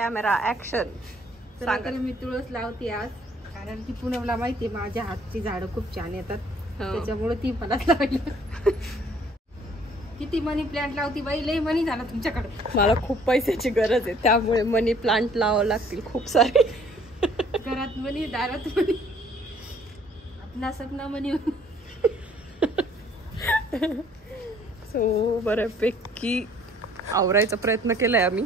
Camera action. तर मी तुळस लावते आज, कारण की पूनमला माहिती माझ्या हातची झाडं खूप छान येतात, त्याच्यामुळे ती मला लावली. किती मनी प्लांट लावती बाई, लई मनी झाला तुमच्याकडे. मला खूप पैशाची गरज आहे, त्यामुळे मनी प्लांट लावावं लागतील खूप सारे. घरात मनी, दारात मनी, आपला सपना मनी. सो बऱ्यापैकी आवरायचा प्रयत्न केलाय आम्ही.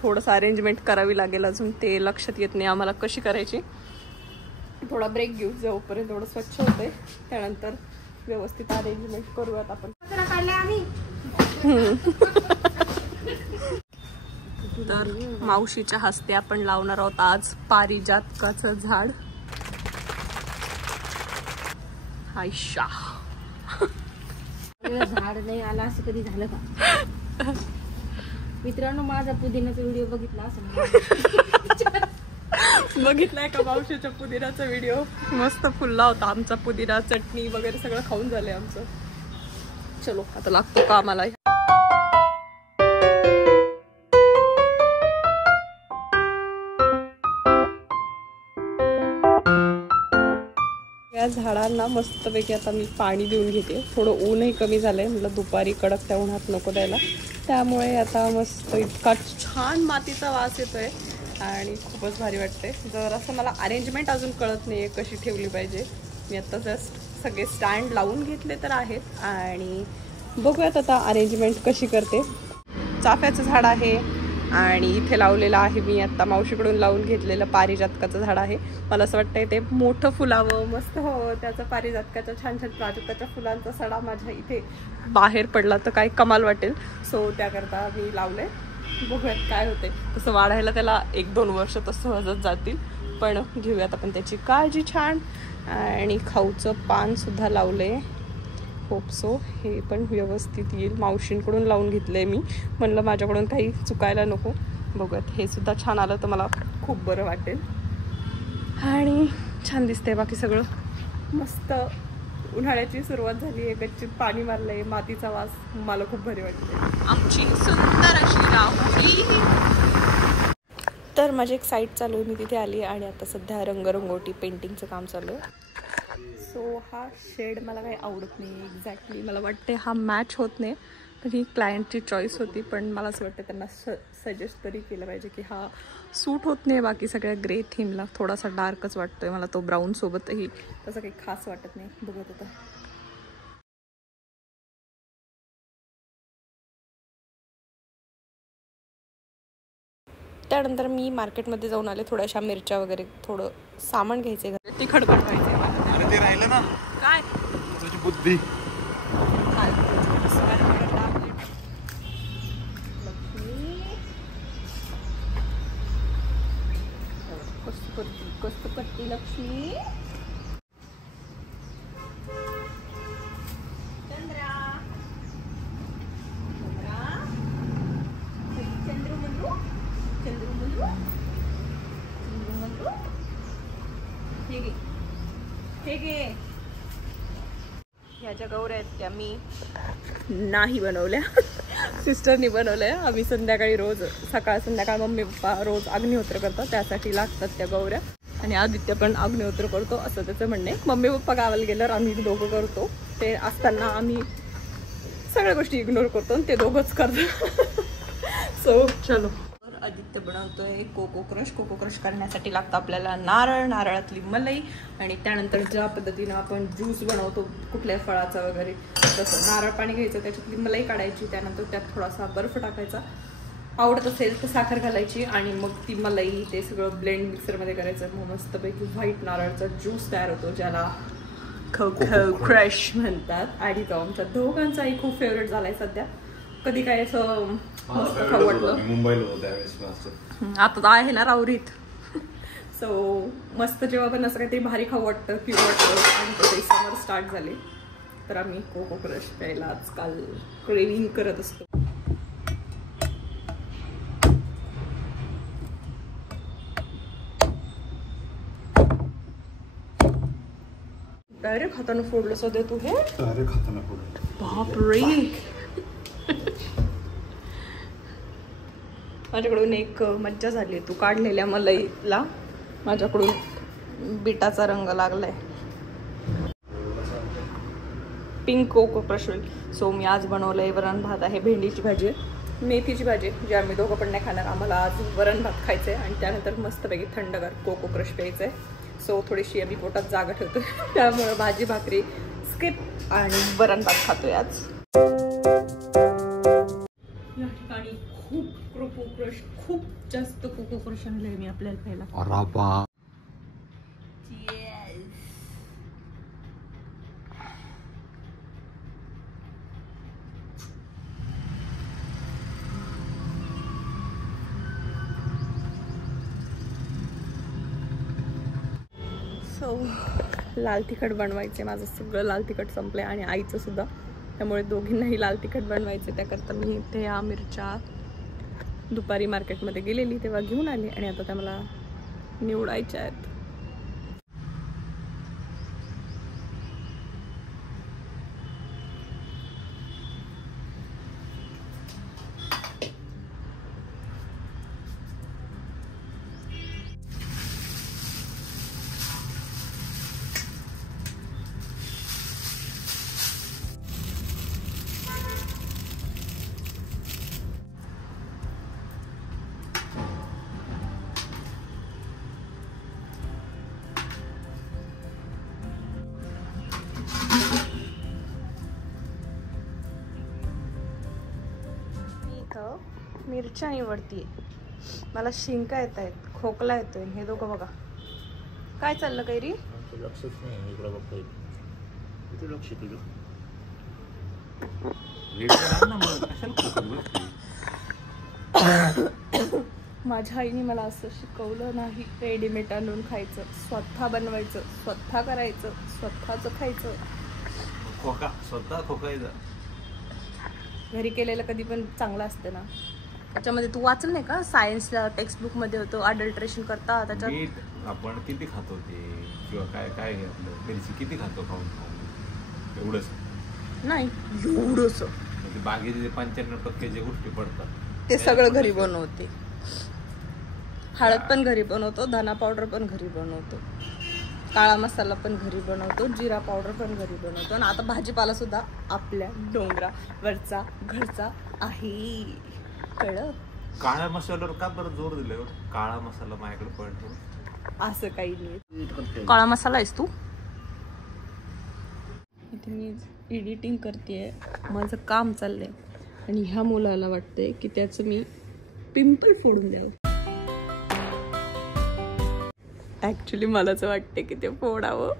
थोडंसं अरेंजमेंट करावी लागेल अजून, ते लक्षात येत नाही आम्हाला कशी करायची. थोडा ब्रेक घेऊ, जोपर्यंत थोडं स्वच्छ होते त्यानंतर व्यवस्थित अरेंजमेंट करूयात आपण. तर मावशीच्या हस्ते आपण लावणार आहोत आज पारिजातकाचं झाड. हायशा झाड नाही आला असं कधी झालं का मित्रांनो? माझा पुदिनाचा व्हिडिओ बघितला असं बघितलाय का मावशीच्या पुदिनाचा व्हिडिओ? मस्त फुलला होता आमचा पुदिना, चटणी वगैरे सगळं खाऊन झालंय आमचं. चलो आता लागतो का आम्हाला. या झाडांना मस्तपैकी आता मी पाणी देऊन घेते. थोडं ऊनही कमी झालंय, म्हटलं दुपारी कडक त्या उन्हात नको द्यायला, त्यामुळे आता मस्त इतका छान मातीचा वास येतोय आणि खूपच भारी वाटते. जर असं मला अरेंजमेंट अजून कळत नाहीये कशी ठेवली पाहिजे. मी आता जस्ट सगळे स्टँड लावून घेतले तर आहेत आणि बघूयात आता अरेंजमेंट कशी करते. चाफ्याचं झाड आहे आणि इथे लावलेलं आहे मी आता मावशीकडून लावून घेतलेलं पारिजातकाचं झाड आहे. मला असं वाटतंय ते मोठं फुलावं, मस्त व्हावं. त्याचा पारिजातकाच्या छान छान प्राजक्ताच्या फुलांचा सडा माझ्या इथे बाहेर पडला तर काय कमाल वाटेल. सो त्याकरता मी लावलंय. बघूयात काय होते. तसं वाढायला त्याला 1-2 वर्ष तर सहजच जातील, पण घेऊयात आपण त्याची काळजी छान. आणि खाऊचं पान सुद्धा लावलंय. होप सो हे पण व्यवस्थित येईल. मावशींकडून लावून घेतलंय मी, म्हणलं माझ्याकडून काही चुकायला नको. बघूयात हे सुद्धा छान आलं तर मला खूप बरं वाटेल. आणि छान दिसतंय बाकी सगळं मस्त. उन्हाळ्याची सुरुवात झाली आहे, गच्चीत पाणी मारलंय, मातीचा वास मला खूप भारी वाटते. आमची सुंदर अशी राहुली. तर माझी एक साईट चालू आहे, मी तिथे आली आणि आता सध्या रंगरंगोटी पेंटिंगचं काम चालू आहे. सो हा शेड मला काही आवडत नाही एक्झॅक्टली. मला वाटते हा मॅच होत नाही, तर ही क्लायंटची चॉईस होती, पण मला असं वाटतं त्यांना सजेस्ट तरी केलं पाहिजे की हा सूट होत नाही बाकी सगळ्या ग्रे थीमला. थोडासा डार्कच वाटतोय मला तो ब्राऊन सोबतही, तसं काही खास वाटत नाही. बघत होता. त्यानंतर मी मार्केटमध्ये जाऊन आले, थोड्याशा मिरच्या वगैरे, थोडं सामान घ्यायचे घरी, तिखट बनवायचे. अरे ते राहिलं ना काय तुझी बुद्धी. कष्टपट्टी लक्ष्मी. ह्या ज्या गौऱ्या आहेत त्या मी नाही बनवल्या, सिस्टरनी बनवल्या. आम्ही संध्याकाळी रोज, सकाळ संध्याकाळ मम्मी पप्पा रोज अग्निहोत्र करतात, त्यासाठी लागतात त्या गौऱ्या. आणि आदित्य पण अग्निहोत्र करतो असं त्याचं म्हणणे. मम्मी पप्पा गावाला गेल्यावर आम्ही दोघं करतो. ते असताना आम्ही सगळ्या गोष्टी इग्नोर करतो आणि ते दोघंच करतो. सो चलो. आदित्य बनवतोय कोको क्रश. कोको क्रश करण्यासाठी लागतं आपल्याला नारळ, नारळातली मलाई, आणि त्यानंतर ज्या पद्धतीनं आपण ज्यूस बनवतो कुठल्या फळाचा वगैरे, तसं नारळ पाणी घ्यायचं, त्याच्यातली मलाई काढायची, त्यानंतर त्यात थोडासा बर्फ टाकायचा, आवडत असेल तर साखर घालायची, आणि मग ती मलाई ते सगळं ब्लेंड मिक्सरमध्ये करायचं. मग मस्तपैकी व्हाईट नारळाचा ज्यूस तयार होतो, ज्याला कोको क्रश म्हणतात. आणि तो आमच्या दोघांचाही खूप फेवरेट झालाय सध्या. कधी काय असं मस्त खाऊ वाटलं. मुंबईला होतं त्यावेळेस, आता आहे ना राऊरीत. सो मस्त जेव्हा पण असं काहीतरी भारी खाऊ वाटतं किंवा वाटतं, आणि ते समर स्टार्ट झाले तर आम्ही कोको क्रश प्यायला आजकाल क्रेविंग करत असतो. डायरेक्ट हातानं फोडलं सध्या तू हे. डायरेक्ट हातानं फोडलं. बापरे. माझ्याकडून एक मज्जा झाली, तू काढलेल्या मलईला माझ्याकडून बिटाचा रंग लागलाय, पिंक कोको क्रश होईल. सो मी आज बनवलंय वरण भात आहे, भेंडीची भाजी, मेथीची भाजी, जे आम्ही दोघं पण नाही खाणार. आम्हाला आज वरण भात खायचं आहे आणि त्यानंतर मस्तपैकी थंडगार कोको क्रश प्यायचं आहे. सो थोडीशी आम्ही पोटात जागा ठेवतो त्यामुळे भाजी भाकरी स्किप आणि वरण भात खातोय आज. या ठिकाणी खूप कोको क्रश, खूप जास्त कोको क्रश आणलंय मी आपल्याला पहिला. सो लाल तिखट बनवायचे, माझं सगळं लाल तिखट संपलंय आणि आईचं सुद्धा, त्यामुळे दोघींनाही लाल तिखट बनवायचे. त्याकरता मी इथे या मिरच्या दुपारी मार्केटमध्ये गेलेली तेव्हा घेऊन आली आणि आता त्या मला निवडायच्या आहेत. मिरच्या निवडतीये, मला शिंका येत आहेत, खोकला येतोय. हे दोघं बघा काय चाललं कैरी. लक्षच नाही इकडं बघतोय. किती लक्ष तुझं माझ्या आईने मला असं शिकवलं नाही, रेडीमेड आणून खायचं, स्वतः बनवायचं, स्वतः करायचं, स्वतःच खायचं. स्वतः खोकायचं. घरी केलेलं कधी पण चांगलं असतं ना. त्याच्यामध्ये तू वाचलं नाही का, सायन्सला टेक्स्टबुक मध्ये होतं अडल्ट्रेशन करता. त्याच्यात आपण किती खातो ते, किंवा काय काय आपलं मिरची किती खातो खाऊन खाऊन, एवढंच नाही एवढंच. बाकीचे जे 95% जे गोष्टी पडतात ते सगळं घरी बनवते. हळद पण घरी बनवतो, धना पावडर पण घरी बनवतो, काळा मसाला पण घरी बनवतो, जिरा पावडर पण घरी बनवतो आणि आता भाजीपाला सुद्धा आपल्या डोंगरावरचा घरचा आहे. कळलं. काळ्या मसाल्यावर का बरं जोर दिलाय? काळा मसाला माझ्याकडे पडतो असं काही नाही. काळा मसाला आहेस तू. इथे मी एडिटिंग करतेय, माझं काम चाललंय आणि ह्या मुलाला वाटतंय की त्याचं मी पिंपल फोडून द्यावं. ऍक्च्युली मलाच वाटते की ते फोडावं.